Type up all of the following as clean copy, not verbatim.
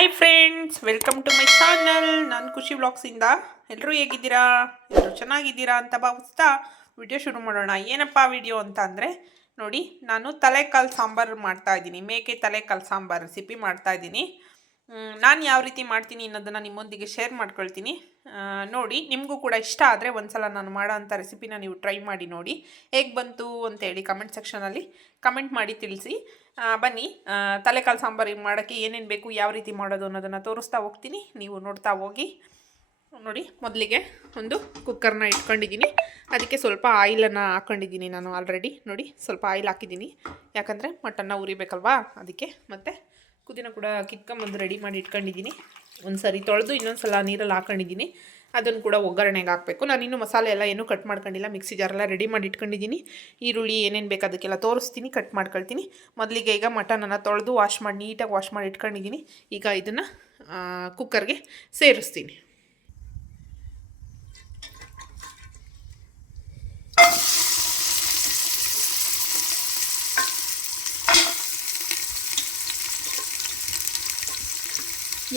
Hi friends, welcome to my channel. ನಾನು ಖುಷಿ ವ್ಲಾಗ್ಸಿಂದ. ಎಲ್ಲರೂ ಹೇಗಿದ್ದೀರಾ? ಎಲ್ಲರೂ ಚೆನ್ನಾಗಿದ್ದೀರಾ ಅಂತ ಭಾವಿಸ್ತಾ ವಿಡಿಯೋ ಶುರು ಮಾಡೋಣ. ಏನಪ್ಪ ವಿಡಿಯೋ ಅಂತ ಅಂದರೆ ನೋಡಿ, ನಾನು ತಲೆಕಾಲು ಸಾಂಬಾರು ಮಾಡ್ತಾಯಿದ್ದೀನಿ. ಮೇಕೆ ತಲೆಕಾಲು ಸಾಂಬಾರು ರೆಸಿಪಿ ಮಾಡ್ತಾಯಿದ್ದೀನಿ. ನಾನು ಯಾವ ರೀತಿ ಮಾಡ್ತೀನಿ ಅನ್ನೋದನ್ನು ನಿಮ್ಮೊಂದಿಗೆ ಶೇರ್ ಮಾಡ್ಕೊಳ್ತೀನಿ. ನೋಡಿ, ನಿಮಗೂ ಕೂಡ ಇಷ್ಟ ಆದರೆ ಒಂದ್ಸಲ ನಾನು ಮಾಡೋ ಅಂಥ ರೆಸಿಪಿನ ನೀವು ಟ್ರೈ ಮಾಡಿ ನೋಡಿ. ಹೇಗೆ ಬಂತು ಅಂತೇಳಿ ಕಮೆಂಟ್ ಸೆಕ್ಷನಲ್ಲಿ ಕಮೆಂಟ್ ಮಾಡಿ ತಿಳಿಸಿ. ಬನ್ನಿ, ತಲೆಕಾಲು ಸಾಂಬಾರಿಗೆ ಮಾಡೋಕ್ಕೆ ಏನೇನು ಬೇಕು, ಯಾವ ರೀತಿ ಮಾಡೋದು ಅನ್ನೋದನ್ನು ತೋರಿಸ್ತಾ ಹೋಗ್ತೀನಿ. ನೀವು ನೋಡ್ತಾ ಹೋಗಿ. ನೋಡಿ, ಮೊದಲಿಗೆ ಒಂದು ಕುಕ್ಕರ್ನ ಇಟ್ಕೊಂಡಿದ್ದೀನಿ. ಅದಕ್ಕೆ ಸ್ವಲ್ಪ ಆಯಿಲನ್ನು ಹಾಕ್ಕೊಂಡಿದ್ದೀನಿ ನಾನು ಆಲ್ರೆಡಿ. ನೋಡಿ, ಸ್ವಲ್ಪ ಆಯಿಲ್ ಹಾಕಿದ್ದೀನಿ, ಯಾಕಂದರೆ ಮಟನ್ನ ಉರಿಬೇಕಲ್ವಾ ಅದಕ್ಕೆ. ಮತ್ತು ಕುದಿನ ಕೂಡ ಕಿತ್ಕೊಂಬಂದು ರೆಡಿ ಮಾಡಿ ಇಟ್ಕೊಂಡಿದ್ದೀನಿ. ಒಂದು ಸರಿ ತೊಳೆದು ಇನ್ನೊಂದು ಸಲ ನೀರಲ್ಲಿ ಹಾಕ್ಕೊಂಡಿದ್ದೀನಿ. ಅದನ್ನು ಕೂಡ ಒಗ್ಗರಣೆಗೆ ಹಾಕಬೇಕು. ನಾನು ಇನ್ನೂ ಮಸಾಲೆ ಎಲ್ಲ ಏನೂ ಕಟ್ ಮಾಡ್ಕೊಂಡಿಲ್ಲ, ಮಿಕ್ಸಿ ಜಾರೆಲ್ಲ ರೆಡಿ ಮಾಡಿ ಇಟ್ಕೊಂಡಿದ್ದೀನಿ. ಈರುಳ್ಳಿ ಏನೇನು ಬೇಕು ಅದಕ್ಕೆಲ್ಲ ತೋರಿಸ್ತೀನಿ, ಕಟ್ ಮಾಡ್ಕೊಳ್ತೀನಿ. ಮೊದಲಿಗೆ ಈಗ ಮಟನನ್ನು ತೊಳೆದು ನೀಟಾಗಿ ವಾಶ್ ಮಾಡಿ ಇಟ್ಕೊಂಡಿದ್ದೀನಿ. ಈಗ ಇದನ್ನು ಕುಕ್ಕರ್ಗೆ ಸೇರಿಸ್ತೀನಿ.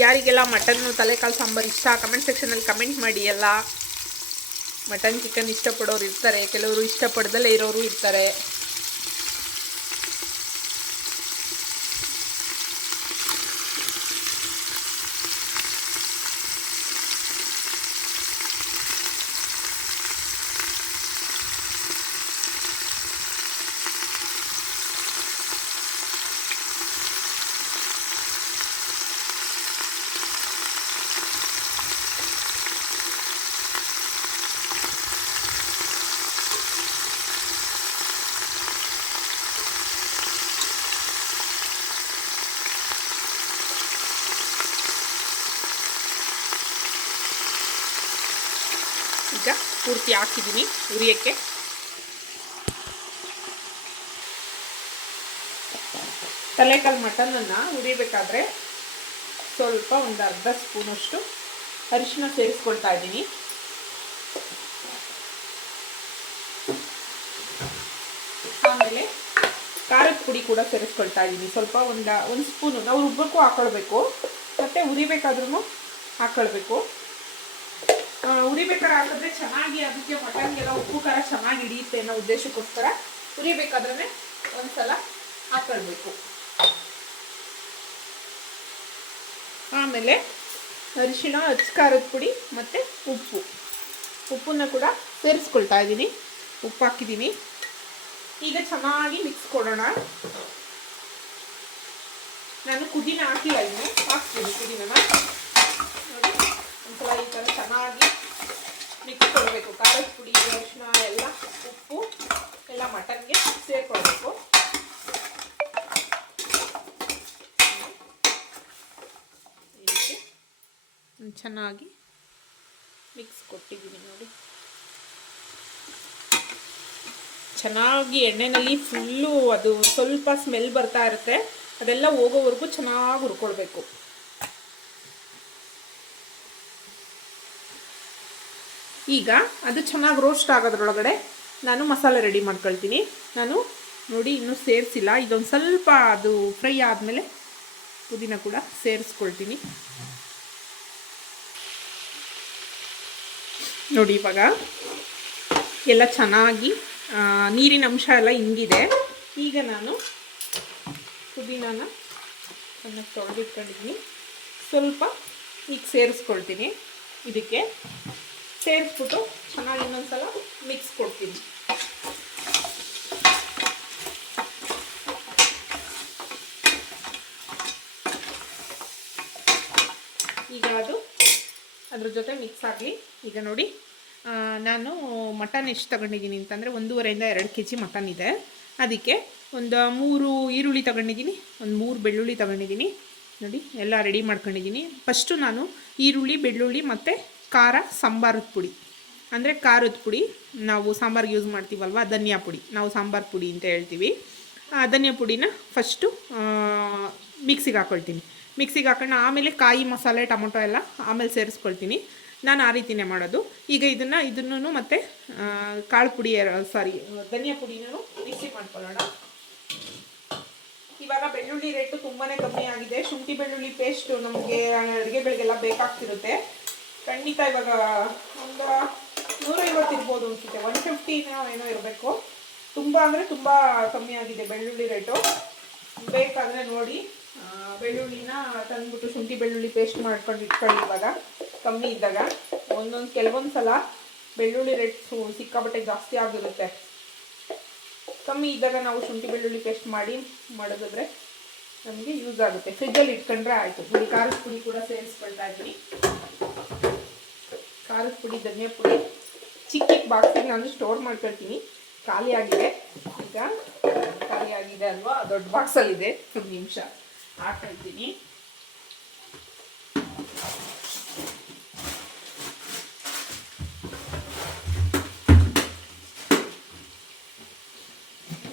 ಯಾರಿಗೆಲ್ಲ ಮಟನ್ನು ತಲೆಕಾಲು ಸಾಂಬಾರು ಇಷ್ಟ ಕಮೆಂಟ್ ಸೆಕ್ಷನಲ್ಲಿ ಕಮೆಂಟ್ ಮಾಡಿ. ಎಲ್ಲ ಮಟನ್ ಚಿಕನ್ ಇಷ್ಟಪಡೋರು ಇರ್ತಾರೆ, ಕೆಲವರು ಇಷ್ಟಪಡ್ದಲ್ಲೇ ಇರೋರು ಇರ್ತಾರೆ. ಈಗ ಪೂರ್ತಿ ಹಾಕಿದ್ದೀನಿ ಉರಿಯೋಕ್ಕೆ. ತಲೆಕಾಲು ಮಟನನ್ನು ಉರಿಬೇಕಾದ್ರೆ ಸ್ವಲ್ಪ ಒಂದು ಅರ್ಧ ಸ್ಪೂನಷ್ಟು ಅರಿಶಿನ ಸೇರಿಸ್ಕೊಳ್ತಾ ಇದ್ದೀನಿ. ಆಮೇಲೆ ಖಾರದ ಪುಡಿ ಕೂಡ ಸೇರಿಸ್ಕೊಳ್ತಾ ಇದ್ದೀನಿ. ಸ್ವಲ್ಪ ಒಂದು ಸ್ಪೂನು. ನಾವು ರುಬ್ಬಕ್ಕೂ ಹಾಕ್ಕೊಳ್ಬೇಕು, ಮತ್ತು ಉರಿಬೇಕಾದ್ರೂ ಹಾಕ್ಕೊಳ್ಬೇಕು. ಉರಿಬೇಕಾದ್ರೆ ಹಾಕಿದ್ರೆ ಚೆನ್ನಾಗಿ ಅದಕ್ಕೆ ಮಟನ್ಗೆಲ್ಲ ಉಪ್ಪು ಖಾರ ಚೆನ್ನಾಗಿ ಹಿಡಿಯುತ್ತೆ ಅನ್ನೋ ಉದ್ದೇಶಕ್ಕೋಸ್ಕರ ಉರಿಬೇಕಾದ್ರೆ ಒಂದ್ಸಲ ಹಾಕ್ಕೊಳ್ಬೇಕು. ಆಮೇಲೆ ಅರಿಶಿಣ, ಖಾರದ ಪುಡಿ ಮತ್ತು ಉಪ್ಪನ್ನ ಕೂಡ ಸೇರಿಸ್ಕೊಳ್ತಾ ಇದ್ದೀನಿ. ಉಪ್ಪು ಹಾಕಿದ್ದೀನಿ. ಈಗ ಚೆನ್ನಾಗಿ ಮಿಕ್ಸ್ ಕೊಡೋಣ. ನಾನು ಕುದಿನ ಹಾಕಿಲ್ಲ, ಇನ್ನು ಹಾಕ್ತೀನಿ ಕುದಿನ. ನೋಡಿ, ಒಂದ್ಸಲ ಈ ಥರ ಚೆನ್ನಾಗಿ ಮಿಕ್ಸ್ ಕೊಡಬೇಕು. ಖಾರದ ಪುಡಿ, ಅರಿಶಿನ ಎಲ್ಲ, ಉಪ್ಪು ಎಲ್ಲ ಮಟನ್ಗೆ ಸೇರಿಕೊಳ್ಬೇಕು. ಚೆನ್ನಾಗಿ ಮಿಕ್ಸ್ ಕೊಟ್ಟಿದ್ದೀನಿ. ನೋಡಿ, ಚೆನ್ನಾಗಿ ಎಣ್ಣೆಯಲ್ಲಿ ಫುಲ್ಲು ಅದು ಸ್ವಲ್ಪ ಸ್ಮೆಲ್ ಬರ್ತಾ ಇರುತ್ತೆ, ಅದೆಲ್ಲ ಹೋಗೋವರೆಗೂ ಚೆನ್ನಾಗಿ ಹುರ್ಕೊಳ್ಬೇಕು. ಈಗ ಅದು ಚೆನ್ನಾಗಿ ರೋಸ್ಟ್ ಆಗೋದ್ರೊಳಗಡೆ ನಾನು ಮಸಾಲೆ ರೆಡಿ ಮಾಡ್ಕೊಳ್ತೀನಿ. ನಾನು ನೋಡಿ ಇನ್ನೂ ಸೇರಿಸಿಲ್ಲ. ಇದೊಂದು ಸ್ವಲ್ಪ ಅದು ಫ್ರೈ ಆದಮೇಲೆ ಪುದೀನ ಕೂಡ ಸೇರಿಸ್ಕೊಳ್ತೀನಿ. ನೋಡಿ, ಇವಾಗ ಎಲ್ಲ ಚೆನ್ನಾಗಿ ನೀರಿನ ಅಂಶ ಎಲ್ಲ ಹಿಂಗಿದೆ. ಈಗ ನಾನು ಪುದೀನಾನ ಚೆನ್ನಾಗಿ ತೊಳೆದಿಟ್ಕೊಂಡಿದ್ದೀನಿ. ಸ್ವಲ್ಪ ಈಗ ಸೇರಿಸ್ಕೊಳ್ತೀನಿ. ಇದಕ್ಕೆ ಸೇರಿಸ್ಬಿಟ್ಟು ಚೆನ್ನಾಗಿ ಇನ್ನೊಂದ್ಸಲ ಮಿಕ್ಸ್ ಕೊಡ್ತೀನಿ. ಈಗ ಅದು ಅದ್ರ ಜೊತೆ ಮಿಕ್ಸ್ ಆಗಲಿ. ಈಗ ನೋಡಿ, ನಾನು ಮಟನ್ ಎಷ್ಟು ತಗೊಂಡಿದ್ದೀನಿ ಅಂತಂದರೆ 1.5 2 kg ಮಟನ್ ಇದೆ. ಅದಕ್ಕೆ ಒಂದು 3 ಈರುಳ್ಳಿ ತಗೊಂಡಿದ್ದೀನಿ, ಒಂದು 3 ಬೆಳ್ಳುಳ್ಳಿ ತಗೊಂಡಿದ್ದೀನಿ. ನೋಡಿ, ಎಲ್ಲ ರೆಡಿ ಮಾಡ್ಕೊಂಡಿದ್ದೀನಿ. ಫಸ್ಟು ನಾನು ಈರುಳ್ಳಿ, ಬೆಳ್ಳುಳ್ಳಿ ಮತ್ತು ಖಾರ, ಸಾಂಬಾರದ ಪುಡಿ ಅಂದರೆ ಖಾರದ ಪುಡಿ ನಾವು ಸಾಂಬಾರಿಗೆ ಯೂಸ್ ಮಾಡ್ತೀವಲ್ವ, ಧನಿಯಾ ಪುಡಿ, ನಾವು ಸಾಂಬಾರು ಪುಡಿ ಅಂತ ಹೇಳ್ತೀವಿ. ಧನಿಯಾ ಪುಡಿನ ಫಸ್ಟು ಮಿಕ್ಸಿಗೆ ಹಾಕ್ಕೊಳ್ತೀನಿ. ಮಿಕ್ಸಿಗೆ ಹಾಕೊಂಡು ಆಮೇಲೆ ಕಾಯಿ ಮಸಾಲೆ, ಟೊಮೊಟೊ ಎಲ್ಲ ಆಮೇಲೆ ಸೇರಿಸ್ಕೊಳ್ತೀನಿ. ನಾನು ಆ ರೀತಿಯೇ ಮಾಡೋದು. ಈಗ ಇದನ್ನು ಮತ್ತು ಕಾಳು ಪುಡಿ ಧನಿಯಾ ಪುಡಿನೂ ಮಿಕ್ಸಿ ಮಾಡ್ಕೊಳ್ಳೋಣ. ಇವಾಗ ಬೆಳ್ಳುಳ್ಳಿ ರೇಟು ತುಂಬಾ ಕಮ್ಮಿ ಆಗಿದೆ. ಶುಂಠಿ ಬೆಳ್ಳುಳ್ಳಿ ಪೇಸ್ಟು ನಮಗೆ ಅಡುಗೆಗಳಿಗೆಲ್ಲ ಬೇಕಾಗ್ತಿರುತ್ತೆ. ಖಂಡಿತ ಇವಾಗ ಒಂದು 150 ಇರ್ಬೋದು ಅನಿಸುತ್ತೆ, 150 ಏನೋ ಇರಬೇಕು. ತುಂಬ ಅಂದರೆ ತುಂಬ ಕಮ್ಮಿ ಆಗಿದೆ ಬೆಳ್ಳುಳ್ಳಿ ರೇಟು. ಬೇಕಾದರೆ ನೋಡಿ, ಬೆಳ್ಳುಳ್ಳಿನ ತಂದುಬಿಟ್ಟು ಶುಂಠಿ ಬೆಳ್ಳುಳ್ಳಿ ಪೇಸ್ಟ್ ಮಾಡ್ಕೊಂಡು ಇಟ್ಕೊಳ್ಳಿ. ಇವಾಗ ಕಮ್ಮಿ ಇದ್ದಾಗ ಕೆಲವೊಂದು ಸಲ ಬೆಳ್ಳುಳ್ಳಿ ರೇಟ್ ಸಿಕ್ಕಾಬಟ್ಟೆ ಜಾಸ್ತಿ ಆಗಿರುತ್ತೆ. ಕಮ್ಮಿ ಇದ್ದಾಗ ನಾವು ಶುಂಠಿ ಬೆಳ್ಳುಳ್ಳಿ ಪೇಸ್ಟ್ ಮಾಡಿದ್ರೆ ನಮಗೆ ಯೂಸ್ ಆಗುತ್ತೆ. ಫ್ರಿಜ್ಜಲ್ಲಿ ಇಟ್ಕೊಂಡ್ರೆ ಆಯಿತು. ಪುಡಿ, ಖಾರದ ಪುಡಿ ಕೂಡ ಸೇರಿಸ್ಕೊಳ್ತಾ ಇದ್ದೀನಿ. ಖಾರದ ಪುಡಿ, ಧನಿಯಾ ಪುಡಿ ಚಿಕ್ಕ ಬಾಕ್ಸಿಗೆ ನಾನು ಸ್ಟೋರ್ ಮಾಡ್ಕೊಳ್ತೀನಿ. ಖಾಲಿ ಆಗಿದೆ, ಈಗ ಖಾಲಿ ಆಗಿದೆ ಅಲ್ವಾ, ದೊಡ್ಡ ಬಾಕ್ಸಲ್ಲಿದೆ. ಒಂದು ನಿಮಿಷ ಹಾಕ್ಕೊಳ್ತೀನಿ.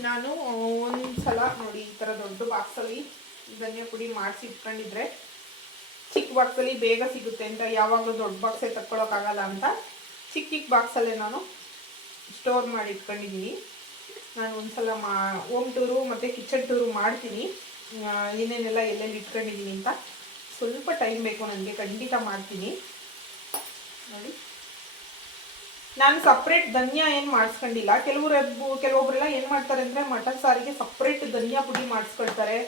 ನಾನು ಒಂದು ಸಲ ನೋಡಿ ಈ ಥರ ದೊಡ್ಡ ಬಾಕ್ಸಲ್ಲಿ ಧನಿಯಾ ಪುಡಿ ಮಾಡಿಸಿ ಇಟ್ಕೊಂಡಿದ್ರೆ ಚಿಕ್ಕ ಬಾಕ್ಸಲ್ಲಿ ಬೇಗ ಸಿಗುತ್ತೆ ಅಂತ, ಯಾವಾಗಲೂ ದೊಡ್ಡ ಬಾಕ್ಸೇ ತಕ್ಕೊಳ್ಳೋಕ್ಕಾಗಲ್ಲ ಅಂತ ಚಿಕ್ಕ ಬಾಕ್ಸಲ್ಲೇ ನಾನು ಸ್ಟೋರ್ ಮಾಡಿ ಇಟ್ಕೊಂಡಿದ್ದೀನಿ. ನಾನು ಒಂದು ಸಲ ಹೋಮ್ ಟೂರು ಮತ್ತು ಕಿಚನ್ ಟೂರು ಮಾಡ್ತೀನಿ, ಏನೇನೆಲ್ಲ ಎಲ್ಲೆಲ್ಲಿ ಇಟ್ಕೊಂಡಿದ್ದೀನಿ ಅಂತ. ಸ್ವಲ್ಪ ಟೈಮ್ ಬೇಕು ನನಗೆ, ಖಂಡಿತ ಮಾಡ್ತೀನಿ. ನೋಡಿ, ನಾನು ಸಪ್ರೇಟ್ ಧನಿಯಾ ಏನು ಮಾಡಿಸ್ಕೊಂಡಿಲ್ಲ. ಕೆಲವೊಬ್ಬರೆಲ್ಲ ಏನು ಮಾಡ್ತಾರೆ ಅಂದರೆ ಮಟನ್ ಸಾರಿಗೆ ಸಪ್ರೇಟ್ ಧನಿಯಾ ಪುಡಿ ಮಾಡಿಸ್ಕೊಳ್ತಾರೆ.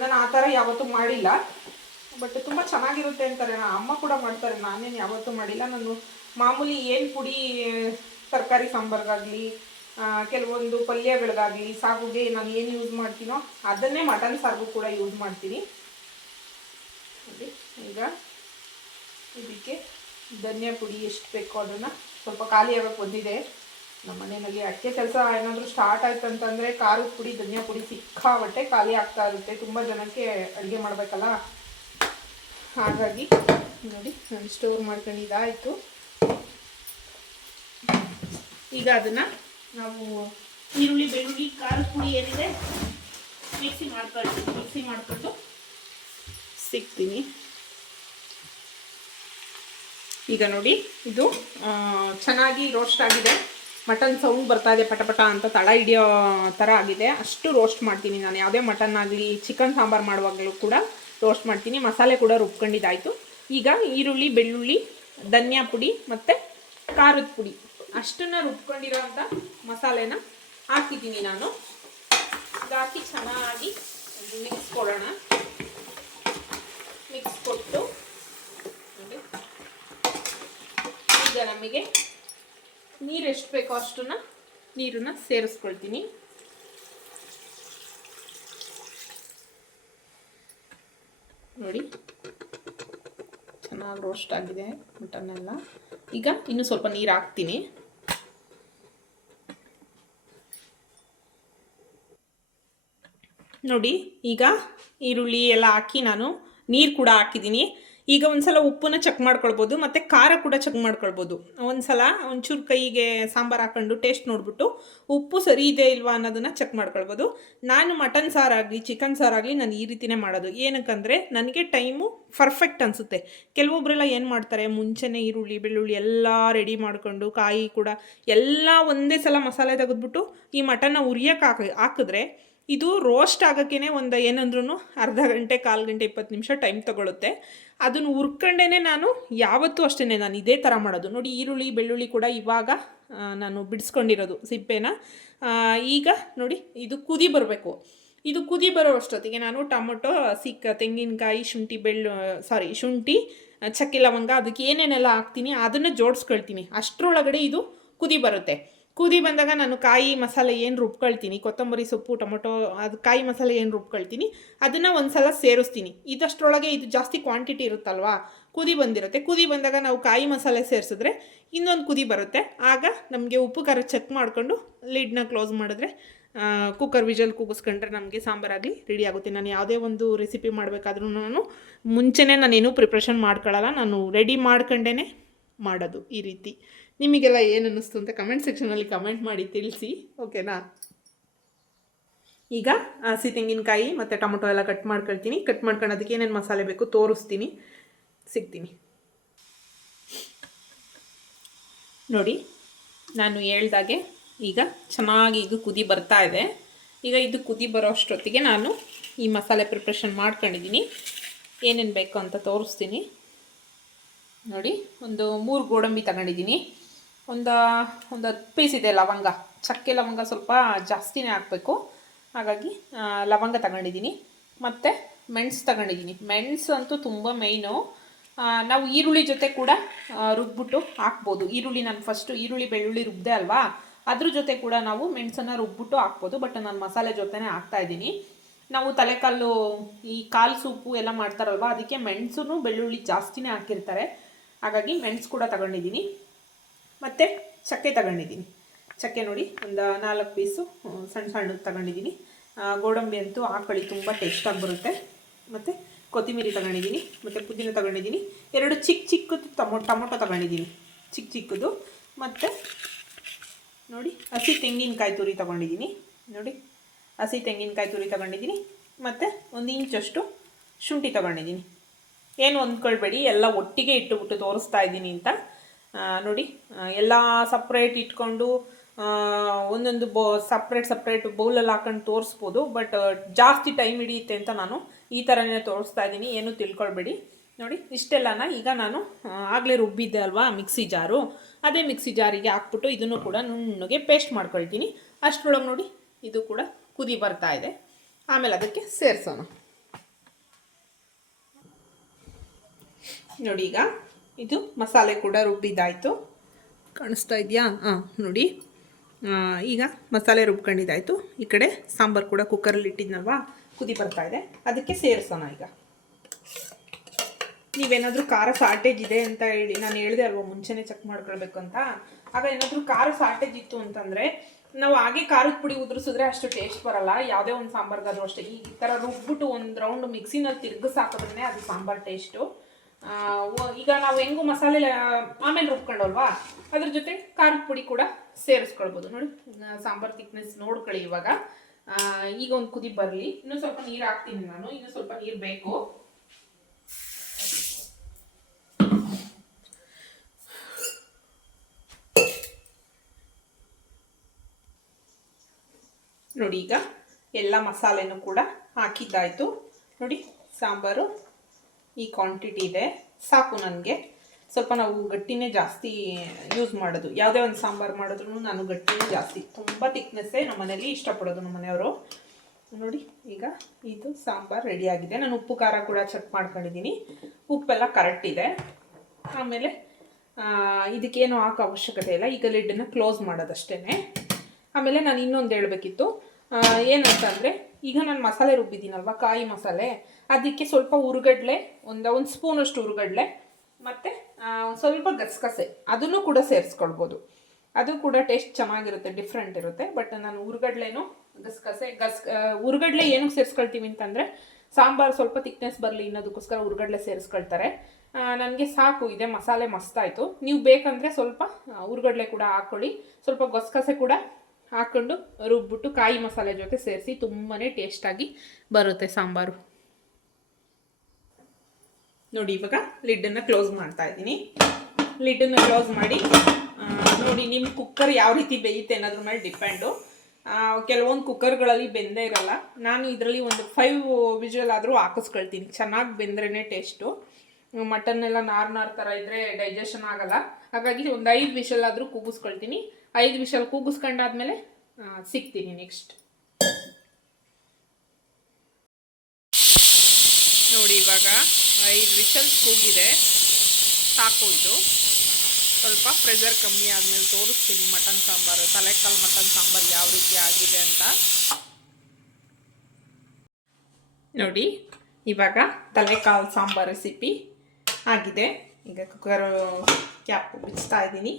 ನಾನು ಆ ಥರ ಯಾವತ್ತೂ ಮಾಡಿಲ್ಲ, ಬಟ್ ತುಂಬ ಚೆನ್ನಾಗಿರುತ್ತೆ ಅಂತಾರೆ. ಅಮ್ಮ ಕೂಡ ಮಾಡ್ತಾರೆ, ನಾನೇನು ಯಾವತ್ತೂ ಮಾಡಿಲ್ಲ. ನಾನು ಮಾಮೂಲಿ ಏನು ಪುಡಿ ತರಕಾರಿ ಸಾಂಬಾರಿಗಾಗಲಿ, ಕೆಲವೊಂದು ಪಲ್ಯಗಳಿಗಾಗಲಿ, ಸಾಗುಗೆ ನಾನು ಏನು ಯೂಸ್ ಮಾಡ್ತೀನೋ ಅದನ್ನೇ ಮಟನ್ ಸಾರಿಗೂ ಕೂಡ ಯೂಸ್ ಮಾಡ್ತೀನಿ. ನೋಡಿ, ಈಗ ಇದಕ್ಕೆ ಧನಿಯಾ ಪುಡಿ ಎಷ್ಟು ಬೇಕೋ ಅದನ್ನು, ಸ್ವಲ್ಪ ಖಾಲಿ ಆಗಕ್ಕೆ ಬಂದಿದೆ ನಮ್ಮ ಮನೆಯಲ್ಲಿ. ಅಡುಗೆ ಕೆಲಸ ಏನಾದರೂ ಸ್ಟಾರ್ಟ್ ಆಯ್ತು ಅಂತಂದರೆ ಖಾರದ ಪುಡಿ, ಧನಿಯಾ ಪುಡಿ ಸಿಕ್ಕಾಬಟ್ಟೆ ಖಾಲಿ ಆಗ್ತಾ ಇರುತ್ತೆ. ತುಂಬ ಜನಕ್ಕೆ ಅಡುಗೆ ಮಾಡಬೇಕಲ್ಲ, ಹಾಗಾಗಿ ನೋಡಿ ನಾನು ಸ್ಟೋರ್ ಮಾಡ್ಕೊಂಡಿದ್ದಾಯಿತು. ಈಗ ಅದನ್ನು ನಾವು ಈರುಳ್ಳಿ, ಬೆಳ್ಳುಳ್ಳಿ, ಖಾರದ ಪುಡಿ ಏನಿದೆ ಮಿಕ್ಸಿ ಮಾಡ್ಕೊಂಡು ಸಿಗ್ತೀನಿ. ಈಗ ನೋಡಿ, ಇದು ಚೆನ್ನಾಗಿ ರೋಸ್ಟ್ ಆಗಿದೆ. ಮಟನ್ ಸೌಂಡ್ ಬರ್ತಾ ಇದೆ, ಪಟಪಟ ಅಂತ ತಳ ಹಿಡಿಯೋ ಥರ ಆಗಿದೆ. ಅಷ್ಟು ರೋಸ್ಟ್ ಮಾಡ್ತೀನಿ ನಾನು. ಯಾವುದೇ ಮಟನ್ ಆಗಲಿ, ಚಿಕನ್ ಸಾಂಬಾರು ಮಾಡುವಾಗಲೂ ಕೂಡ ರೋಸ್ಟ್ ಮಾಡ್ತೀನಿ. ಮಸಾಲೆ ಕೂಡ ರುಬ್ಕೊಂಡಿದ್ದಾಯಿತು. ಈಗ ಈರುಳ್ಳಿ, ಬೆಳ್ಳುಳ್ಳಿ, ಧನಿಯಾ ಪುಡಿ ಮತ್ತು ಖಾರದ ಪುಡಿ ಅಷ್ಟನ್ನು ರುಬ್ಕೊಂಡಿರೋ ಅಂಥ ಮಸಾಲೆನ ಹಾಕಿದ್ದೀನಿ ನಾನು. ಹಾಕಿ ಚೆನ್ನಾಗಿ ಮಿಕ್ಸ್ ಕೊಡೋಣ. ಮಿಕ್ಸ್ ಕೊಟ್ಟು ನೋಡಿ, ಈಗ ನಮಗೆ ನೀರು ಎಷ್ಟು ಬೇಕೋ ಅಷ್ಟನ್ನು ನೀರನ್ನು ಸೇರಿಸ್ಕೊಳ್ತೀನಿ. ನೋಡಿ, ಚೆನ್ನಾಗಿ ರೋಸ್ಟ್ ಆಗಿದೆ ಮಟನ್ನೆಲ್ಲ. ಈಗ ಇನ್ನೂ ಸ್ವಲ್ಪ ನೀರು ಹಾಕ್ತೀನಿ. ನೋಡಿ, ಈಗ ಈರುಳ್ಳಿ ಎಲ್ಲ ಹಾಕಿ ನಾನು ನೀರು ಕೂಡ ಹಾಕಿದ್ದೀನಿ. ಈಗ ಒಂದ್ಸಲ ಉಪ್ಪನ್ನ ಚೆಕ್ ಮಾಡ್ಕೊಳ್ಬೋದು, ಮತ್ತು ಖಾರ ಕೂಡ ಚೆಕ್ ಮಾಡ್ಕೊಳ್ಬೋದು. ಒಂದ್ಸಲ ಒಂಚೂರು ಕೈಗೆ ಸಾಂಬಾರು ಹಾಕೊಂಡು ಟೇಸ್ಟ್ ನೋಡಿಬಿಟ್ಟು ಉಪ್ಪು ಸರಿ ಇದೆ ಇಲ್ವಾ ಅನ್ನೋದನ್ನು ಚೆಕ್ ಮಾಡ್ಕೊಳ್ಬೋದು. ನಾನು ಮಟನ್ ಸಾರಾಗಲಿ, ಚಿಕನ್ ಸಾರಾಗಲಿ ನಾನು ಈ ರೀತಿಯೇ ಮಾಡೋದು. ಏನಕ್ಕಂದರೆ ನನಗೆ ಟೈಮು ಪರ್ಫೆಕ್ಟ್ ಅನಿಸುತ್ತೆ. ಕೆಲವೊಬ್ಬರೆಲ್ಲ ಏನು ಮಾಡ್ತಾರೆ, ಮುಂಚೆನೇ ಈರುಳ್ಳಿ, ಬೆಳ್ಳುಳ್ಳಿ ಎಲ್ಲ ರೆಡಿ ಮಾಡಿಕೊಂಡು, ಕಾಯಿ ಕೂಡ ಎಲ್ಲ ಒಂದೇ ಸಲ ಮಸಾಲೆ ತೆಗೆದ್ಬಿಟ್ಟು ಈ ಮಟನ್ನ ಉರಿಯೋಕೆ ಹಾಕಿದ್ರೆ ಇದು ರೋಸ್ಟ್ ಆಗೋಕ್ಕೇ ಒಂದು ಏನಂದ್ರೂ ಅರ್ಧ ಗಂಟೆ, ಕಾಲು ಗಂಟೆ, 20 ನಿಮಿಷ ಟೈಮ್ ತೊಗೊಳುತ್ತೆ. ಅದನ್ನು ಹುರ್ಕೊಂಡೇ ನಾನು ಯಾವತ್ತೂ ಅಷ್ಟೇ ನಾನು ಇದೇ ಥರ ಮಾಡೋದು. ನೋಡಿ, ಈರುಳ್ಳಿ, ಬೆಳ್ಳುಳ್ಳಿ ಕೂಡ ಇವಾಗ ನಾನು ಬಿಡಿಸ್ಕೊಂಡಿರೋದು ಸಿಪ್ಪೆನ. ಈಗ ನೋಡಿ, ಇದು ಕುದಿ ಬರಬೇಕು. ಇದು ಕುದಿ ಬರೋ ಅಷ್ಟೊತ್ತಿಗೆ ನಾನು ಟೊಮೊಟೊ, ತೆಂಗಿನಕಾಯಿ, ಶುಂಠಿ, ಚಕ್ಕೆ ಲವಂಗ, ಅದಕ್ಕೆ ಏನೇನೆಲ್ಲ ಹಾಕ್ತೀನಿ ಅದನ್ನು ಜೋಡಿಸ್ಕೊಳ್ತೀನಿ. ಅಷ್ಟರೊಳಗಡೆ ಇದು ಕುದಿ ಬರುತ್ತೆ. ಕುದಿ ಬಂದಾಗ ನಾನು ಕಾಯಿ ಮಸಾಲೆ ಏನು ರುಬ್ಕೊಳ್ತೀನಿ, ಕೊತ್ತಂಬರಿ ಸೊಪ್ಪು, ಟೊಮೊಟೊ, ಅದು ಕಾಯಿ ಮಸಾಲೆ ಏನು ರುಬ್ಕೊಳ್ತೀನಿ ಅದನ್ನು ಒಂದು ಸಲ ಸೇರಿಸ್ತೀನಿ. ಇದಷ್ಟರೊಳಗೆ ಇದು ಜಾಸ್ತಿ ಕ್ವಾಂಟಿಟಿ ಇರುತ್ತಲ್ವಾ, ಕುದಿ ಬಂದಿರುತ್ತೆ. ಕುದಿ ಬಂದಾಗ ನಾವು ಕಾಯಿ ಮಸಾಲೆ ಸೇರಿಸಿದ್ರೆ ಇನ್ನೊಂದು ಕುದಿ ಬರುತ್ತೆ. ಆಗ ನಮಗೆ ಉಪ್ಪು ಖಾರ ಚೆಕ್ ಮಾಡಿಕೊಂಡು ಲಿಡ್ನ ಕ್ಲೋಸ್ ಮಾಡಿದ್ರೆ, ಕುಕ್ಕರ್ ವಿಜಲ್ ಕೂಗಿಸ್ಕೊಂಡ್ರೆ ನಮಗೆ ಸಾಂಬಾರಾಗಲಿ ರೆಡಿ ಆಗುತ್ತೆ. ನಾನು ಯಾವುದೇ ಒಂದು ರೆಸಿಪಿ ಮಾಡಬೇಕಾದ್ರೂ ನಾನು ಮುಂಚೆನೇ ನಾನೇನು ಪ್ರಿಪ್ರೇಷನ್ ಮಾಡ್ಕೊಳ್ಳಲ್ಲ, ನಾನು ರೆಡಿ ಮಾಡ್ಕೊಂಡೇ ಮಾಡೋದು ಈ ರೀತಿ. ನಿಮಗೆಲ್ಲ ಏನು ಅನ್ನಿಸ್ತು ಅಂತ ಕಮೆಂಟ್ ಸೆಕ್ಷನಲ್ಲಿ ಕಮೆಂಟ್ ಮಾಡಿ ತಿಳಿಸಿ, ಓಕೆನಾ. ಈಗ ಹಸಿ ತೆಂಗಿನಕಾಯಿ ಮತ್ತು ಟೊಮೊಟೊ ಎಲ್ಲ ಕಟ್ ಮಾಡ್ಕೊಳ್ತೀನಿ. ಕಟ್ ಮಾಡ್ಕೊಳ್ಳೋದಕ್ಕೆ ಏನೇನು ಮಸಾಲೆ ಬೇಕು ತೋರಿಸ್ತೀನಿ, ಸಿಗ್ತೀನಿ. ನೋಡಿ, ನಾನು ಹೇಳ್ದಾಗೆ ಈಗ ಚೆನ್ನಾಗಿ ಇದು ಕುದಿ ಬರ್ತಾ ಇದೆ. ಈಗ ಇದು ಕುದಿ ಬರೋ ಅಷ್ಟೊತ್ತಿಗೆ ನಾನು ಈ ಮಸಾಲೆ ಪ್ರಿಪ್ರೇಷನ್ ಮಾಡ್ಕೊಂಡಿದ್ದೀನಿ. ಏನೇನು ಬೇಕು ಅಂತ ತೋರಿಸ್ತೀನಿ ನೋಡಿ. ಒಂದು 3 ಗೋಡಂಬಿ ತಗೊಂಡಿದ್ದೀನಿ. ಒಂದು 10 ಪೀಸ್ ಇದೆ ಲವಂಗ. ಚಕ್ಕೆ ಲವಂಗ ಸ್ವಲ್ಪ ಜಾಸ್ತಿನೇ ಹಾಕಬೇಕು, ಹಾಗಾಗಿ ಲವಂಗ ತಗೊಂಡಿದ್ದೀನಿ. ಮತ್ತು ಮೆಣಸು ತಗೊಂಡಿದ್ದೀನಿ. ಮೆಣಸು ಅಂತೂ ತುಂಬ ಮೇಯ್ನು. ನಾವು ಈರುಳ್ಳಿ ಜೊತೆ ಕೂಡ ರುಬ್ಬಿಟ್ಟು ಹಾಕ್ಬೋದು. ಈರುಳ್ಳಿ ನಾನು ಫಸ್ಟು ಈರುಳ್ಳಿ ಬೆಳ್ಳುಳ್ಳಿ ರುಬ್ದೆ ಅಲ್ವಾ, ಅದ್ರ ಜೊತೆ ಕೂಡ ನಾವು ಮೆಣಸನ್ನು ರುಬ್ಬಿಟ್ಟು ಹಾಕ್ಬೋದು. ಬಟ್ ನಾನು ಮಸಾಲೆ ಜೊತೆನೇ ಹಾಕ್ತಾಯಿದ್ದೀನಿ. ನಾವು ತಲೆಕಾಲು ಈ ಕಾಲು ಸೂಪು ಎಲ್ಲ ಮಾಡ್ತಾರಲ್ವ, ಅದಕ್ಕೆ ಮೆಣಸು ಬೆಳ್ಳುಳ್ಳಿ ಜಾಸ್ತಿನೇ ಹಾಕಿರ್ತಾರೆ. ಹಾಗಾಗಿ ಮೆಣಸು ಕೂಡ ತಗೊಂಡಿದ್ದೀನಿ. ಮತ್ತು ಚಕ್ಕೆ ತಗೊಂಡಿದ್ದೀನಿ. ಚಕ್ಕೆ ನೋಡಿ ಒಂದು 4 ಪೀಸು ಸಣ್ಣ ಸಣ್ಣದು ತಗೊಂಡಿದ್ದೀನಿ. ಗೋಡಂಬಿ ಅಂತೂ ಹಾಕೊಳ್ಳಿ, ತುಂಬ ಟೇಸ್ಟಾಗಿ ಬರುತ್ತೆ. ಮತ್ತು ಕೊತ್ತಂಬರಿ ತಗೊಂಡಿದ್ದೀನಿ. ಮತ್ತು ಪುದೀನ ತಗೊಂಡಿದ್ದೀನಿ. 2 ಚಿಕ್ಕದು ಟೊಮೊಟೊ ತಗೊಂಡಿದ್ದೀನಿ, ಚಿಕ್ಕದು. ಮತ್ತು ನೋಡಿ ಹಸಿ ತೆಂಗಿನಕಾಯಿ ತುರಿ ತಗೊಂಡಿದ್ದೀನಿ. ನೋಡಿ ಹಸಿ ತೆಂಗಿನಕಾಯಿ ತುರಿ ತಗೊಂಡಿದ್ದೀನಿ. ಮತ್ತು 1 ಇಂಚಷ್ಟು ಶುಂಠಿ ತಗೊಂಡಿದ್ದೀನಿ. ಏನು ಅಂದ್ಕೊಳ್ಬೇಡಿ, ಎಲ್ಲ ಒಟ್ಟಿಗೆ ಇಟ್ಟುಬಿಟ್ಟು ತೋರಿಸ್ತಾ ಇದ್ದೀನಿ ಅಂತ. ನೋಡಿ ಎಲ್ಲ ಸಪ್ರೇಟ್ ಇಟ್ಕೊಂಡು ಒಂದೊಂದು ಸಪ್ರೇಟ್ ಬೌಲಲ್ಲಿ ಹಾಕೊಂಡು ತೋರಿಸ್ಬೋದು. ಬಟ್ ಜಾಸ್ತಿ ಟೈಮ್ ಹಿಡಿಯುತ್ತೆ ಅಂತ ನಾನು ಈ ಥರನೇ ತೋರಿಸ್ತಾ ಇದ್ದೀನಿ, ಏನು ತಿಳ್ಕೊಳ್ಬೇಡಿ. ನೋಡಿ ಇಷ್ಟೆಲ್ಲನ ಈಗ ನಾನು ಆಗಲೇ ರುಬ್ಬಿದ್ದೆ ಅಲ್ವಾ ಮಿಕ್ಸಿ ಜಾರು, ಅದೇ ಮಿಕ್ಸಿ ಜಾರಿಗೆ ಹಾಕ್ಬಿಟ್ಟು ಇದನ್ನು ಕೂಡ ನುಣ್ಣಗೆ ಪೇಸ್ಟ್ ಮಾಡ್ಕೊಳ್ತೀನಿ. ಅಷ್ಟರೊಳಗೆ ನೋಡಿ ಇದು ಕೂಡ ಕುದಿ ಬರ್ತಾ ಇದೆ. ಆಮೇಲೆ ಅದಕ್ಕೆ ಸೇರಿಸೋಣ. ನೋಡಿ ಈಗ ಇದು ಮಸಾಲೆ ಕೂಡ ರುಬ್ಬಿದ್ದಾಯಿತು, ಕಾಣಿಸ್ತಾ ಇದೆಯಾ? ನೋಡಿ ಈಗ ಮಸಾಲೆ ರುಬ್ಕೊಂಡಿದ್ದಾಯಿತು. ಈ ಕಡೆ ಸಾಂಬಾರು ಕೂಡ ಕುಕ್ಕರಲ್ಲಿ ಇಟ್ಟಿದ್ನಲ್ವಾ, ಕುದಿ ಬರ್ತಾ ಇದೆ. ಅದಕ್ಕೆ ಸೇರಿಸೋಣ. ಈಗ ನೀವೇನಾದರೂ ಖಾರ ಶಾರ್ಟೇಜ್ ಇದೆ ಅಂತ ಹೇಳಿ ನಾನು ಹೇಳಿದೆ ಅಲ್ವಾ ಮುಂಚೆನೇ ಚೆಕ್ ಮಾಡ್ಕೊಳ್ಬೇಕು ಅಂತ. ಆಗ ಏನಾದರೂ ಖಾರ ಶಾರ್ಟೇಜ್ ಇತ್ತು ಅಂತಂದರೆ ನಾವು ಹಾಗೆ ಖಾರದ ಪುಡಿ ಉದುರಿಸಿದ್ರೆ ಅಷ್ಟು ಟೇಸ್ಟ್ ಬರಲ್ಲ. ಯಾವುದೇ ಒಂದು ಸಾಂಬಾರ್ಗಾದ್ರೂ ಅಷ್ಟೇ ಈ ಥರ ರುಬ್ಬಿಟ್ಟು ಒಂದು ರೌಂಡ್ ಮಿಕ್ಸಿನಲ್ಲಿ ತಿರ್ಗಿಸಿ ಹಾಕಿದ್ರೆ ಅದು ಸಾಂಬಾರು ಟೇಸ್ಟು. ಈಗ ನಾವು ಹೆಂಗೂ ಮಸಾಲೆ ಆಮೇಲೆ ರುಬ್ಕೊಂಡಲ್ವಾ, ಅದ್ರ ಜೊತೆ ಖಾರದ ಪುಡಿ ಕೂಡ ಸೇರಿಸ್ಕೊಳ್ಬೋದು. ನೋಡಿ ಸಾಂಬಾರು ಥಿಕ್ನೆಸ್ ನೋಡ್ಕೊಳ್ಳಿ. ಇವಾಗ ಈಗ ಒಂದು ಕುದಿ ಬರಲಿ. ಇನ್ನೂ ಸ್ವಲ್ಪ ನೀರು ಹಾಕ್ತೀನಿ ನಾನು, ಇನ್ನೂ ಸ್ವಲ್ಪ ನೀರು ಬೇಕು. ನೋಡಿ ಈಗ ಎಲ್ಲ ಮಸಾಲೆನೂ ಕೂಡ ಹಾಕಿದ್ದಾಯಿತು. ನೋಡಿ ಸಾಂಬಾರು ಈ ಕ್ವಾಂಟಿಟಿ ಇದೆ, ಸಾಕು ನನಗೆ. ಸ್ವಲ್ಪ ನಾವು ಗಟ್ಟಿನೇ ಜಾಸ್ತಿ ಯೂಸ್ ಮಾಡೋದು, ಯಾವುದೇ ಒಂದು ಸಾಂಬಾರು ಮಾಡಿದ್ರು ನಾನು ಗಟ್ಟಿನೇ ಜಾಸ್ತಿ, ತುಂಬ ತಿಕ್ನೆಸ್ಸೇ ನಮ್ಮ ಮನೇಲಿ ಇಷ್ಟಪಡೋದು ನಮ್ಮ ಮನೆಯವರು. ನೋಡಿ ಈಗ ಇದು ಸಾಂಬಾರು ರೆಡಿಯಾಗಿದೆ. ನಾನು ಉಪ್ಪು ಖಾರ ಕೂಡ ಚೆಕ್ ಮಾಡ್ಕೊಂಡಿದ್ದೀನಿ, ಉಪ್ಪೆಲ್ಲ ಕರೆಕ್ಟ್ ಇದೆ. ಆಮೇಲೆ ಇದಕ್ಕೇನು ಹಾಕೋ ಅವಶ್ಯಕತೆ ಇಲ್ಲ. ಈಗ ಲಿಡ್ಡನ್ನು ಕ್ಲೋಸ್ ಮಾಡೋದಷ್ಟೇ. ಆಮೇಲೆ ನಾನು ಇನ್ನೊಂದು ಹೇಳಬೇಕಿತ್ತು, ಏನಂತಂದರೆ ಈಗ ನಾನು ಮಸಾಲೆ ರುಬ್ಬಿದ್ದೀನಲ್ವ ಕಾಯಿ ಮಸಾಲೆ, ಅದಕ್ಕೆ ಸ್ವಲ್ಪ ಹುರುಗಡ್ಲೆ ಒಂದು ಸ್ಪೂನಷ್ಟು ಹುರುಗಡ್ಲೆ ಮತ್ತು ಸ್ವಲ್ಪ ಗಸಗಸೆ ಅದನ್ನು ಕೂಡ ಸೇರಿಸ್ಕೊಳ್ಬೋದು. ಅದು ಕೂಡ ಟೇಸ್ಟ್ ಚೆನ್ನಾಗಿರುತ್ತೆ, ಡಿಫ್ರೆಂಟ್ ಇರುತ್ತೆ. ಬಟ್ ನಾನು ಹುರುಗಡ್ಲೆನೂ ಗಸಗಸೆ ಹುರುಗಡ್ಲೆ ಏನಕ್ಕೆ ಸೇರಿಸ್ಕೊಳ್ತೀವಿ ಅಂತಂದರೆ ಸಾಂಬಾರು ಸ್ವಲ್ಪ ತಿಕ್ನೆಸ್ ಬರಲಿ ಅನ್ನೋದಕ್ಕೋಸ್ಕರ ಹುರುಗಡ್ಲೆ ಸೇರಿಸ್ಕೊಳ್ತಾರೆ. ನನಗೆ ಸಾಕು ಇದೆ ಮಸಾಲೆ ಮಸ್ತಾಯಿತು. ನೀವು ಬೇಕಂದರೆ ಸ್ವಲ್ಪ ಹುರುಗಡ್ಲೆ ಕೂಡ ಹಾಕ್ಕೊಳ್ಳಿ, ಸ್ವಲ್ಪ ಗಸಗಸೆ ಕೂಡ ಹಾಕ್ಕೊಂಡು ರುಬ್ಬಿಟ್ಟು ಕಾಯಿ ಮಸಾಲೆ ಜೊತೆ ಸೇರಿಸಿ ತುಂಬಾ ಟೇಸ್ಟಾಗಿ ಬರುತ್ತೆ ಸಾಂಬಾರು. ನೋಡಿ ಇವಾಗ ಲಿಡ್ಡನ್ನು ಕ್ಲೋಸ್ ಮಾಡ್ತಾ ಇದ್ದೀನಿ. ಲಿಡ್ಡನ್ನು ಕ್ಲೋಸ್ ಮಾಡಿ ನೋಡಿ, ನಿಮ್ಮ ಕುಕ್ಕರ್ ಯಾವ ರೀತಿ ಬೇಯುತ್ತೆ ಅನ್ನೋದ್ರ ಮೇಲೆ ಡಿಪೆಂಡು. ಕೆಲವೊಂದು ಕುಕ್ಕರ್ಗಳಲ್ಲಿ ಬೆಂದೇ ಇರಲ್ಲ. ನಾನು ಇದರಲ್ಲಿ ಒಂದು 5 ವಿಷಲ್ ಆದರೂ ಹಾಕಿಸ್ಕೊಳ್ತೀನಿ, ಚೆನ್ನಾಗಿ ಬೆಂದ್ರೇ ಟೇಸ್ಟು. ಮಟನ್ ಎಲ್ಲ ನಾರ್ ಥರ ಇದ್ದರೆ ಡೈಜೆಷನ್ ಆಗಲ್ಲ. ಹಾಗಾಗಿ ಒಂದು 5 ವಿಷಲ್ ಆದರೂ ಕೂಗಿಸ್ಕೊಳ್ತೀನಿ. 5 ವಿಷಲ್ ಕೂಗಿಸ್ಕೊಂಡಾದ್ಮೇಲೆ ಸಿಗ್ತೀನಿ ನೆಕ್ಸ್ಟ್. ನೋಡಿ ಇವಾಗ 5 ವಿಷಲ್ ಕೂಗಿದೆ, ಸಾಕು. ಇದು ಸ್ವಲ್ಪ ಪ್ರೆಷರ್ ಕಮ್ಮಿ ಆದಮೇಲೆ ತೋರಿಸ್ತೀನಿ ಮಟನ್ ಸಾಂಬಾರು, ತಲೆಕಾಲು ಮಟನ್ ಸಾಂಬಾರು ಯಾವ ರೀತಿ ಆಗಿದೆ ಅಂತ. ನೋಡಿ ಇವಾಗ ತಲೆಕಾಲು ಸಾಂಬಾರು ರೆಸಿಪಿ ಆಗಿದೆ. ಈಗ ಕುಕ್ಕರ್ ಕ್ಯಾಪ್ ಬಿಚ್ತಾ ಇದ್ದೀನಿ.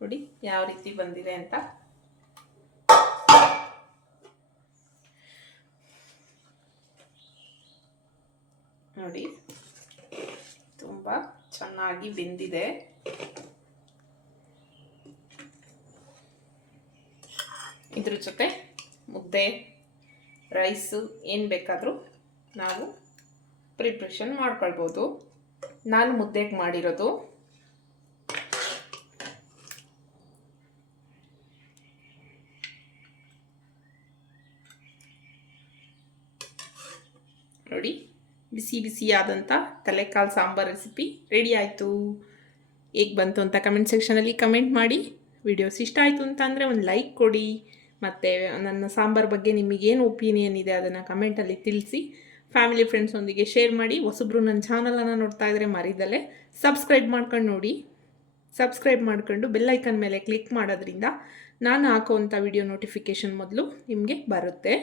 ನೋಡಿ ಯಾವ ರೀತಿ ಬಂದಿದೆ ಅಂತ. ನೋಡಿ ತುಂಬ ಚೆನ್ನಾಗಿ ಬೆಂದಿದೆ. ಇದ್ರ ಜೊತೆ ಮುದ್ದೆ, ರೈಸು ಏನು ಬೇಕಾದರೂ ನಾವು ಪ್ರಿಪ್ರೇಷನ್ ಮಾಡ್ಕೊಳ್ಬೋದು. ನಾನು ಮುದ್ದೆಗೆ ಮಾಡಿರೋದು. ಬಿಸಿ ಬಿಸಿಯಾದಂಥ ತಲೆಕಾಲು ಸಾಂಬಾರು ರೆಸಿಪಿ ರೆಡಿ ಆಯಿತು. ಹೇಗೆ ಬಂತು ಅಂತ ಕಮೆಂಟ್ ಸೆಕ್ಷನಲ್ಲಿ ಕಮೆಂಟ್ ಮಾಡಿ. ವಿಡಿಯೋಸ್ ಇಷ್ಟ ಆಯಿತು ಅಂತಂದರೆ ಒಂದು ಲೈಕ್ ಕೊಡಿ. ಮತ್ತು ನನ್ನ ಸಾಂಬಾರು ಬಗ್ಗೆ ನಿಮಗೇನು ಒಪಿನಿಯನ್ ಇದೆ ಅದನ್ನು ಕಮೆಂಟಲ್ಲಿ ತಿಳಿಸಿ. ಫ್ಯಾಮಿಲಿ ಫ್ರೆಂಡ್ಸೊಂದಿಗೆ ಶೇರ್ ಮಾಡಿ. ಹೊಸಬ್ರು ನನ್ನ ಚಾನಲನ್ನು ನೋಡ್ತಾ ಇದ್ದರೆ ಮರಿದಲ್ಲೇ ಸಬ್ಸ್ಕ್ರೈಬ್ ಮಾಡ್ಕೊಂಡು ನೋಡಿ. ಸಬ್ಸ್ಕ್ರೈಬ್ ಮಾಡ್ಕೊಂಡು ಬೆಲ್ಲೈಕನ್ ಮೇಲೆ ಕ್ಲಿಕ್ ಮಾಡೋದ್ರಿಂದ ನಾನು ಹಾಕೋವಂಥ ವಿಡಿಯೋ ನೋಟಿಫಿಕೇಷನ್ ಮೊದಲು ನಿಮಗೆ ಬರುತ್ತೆ.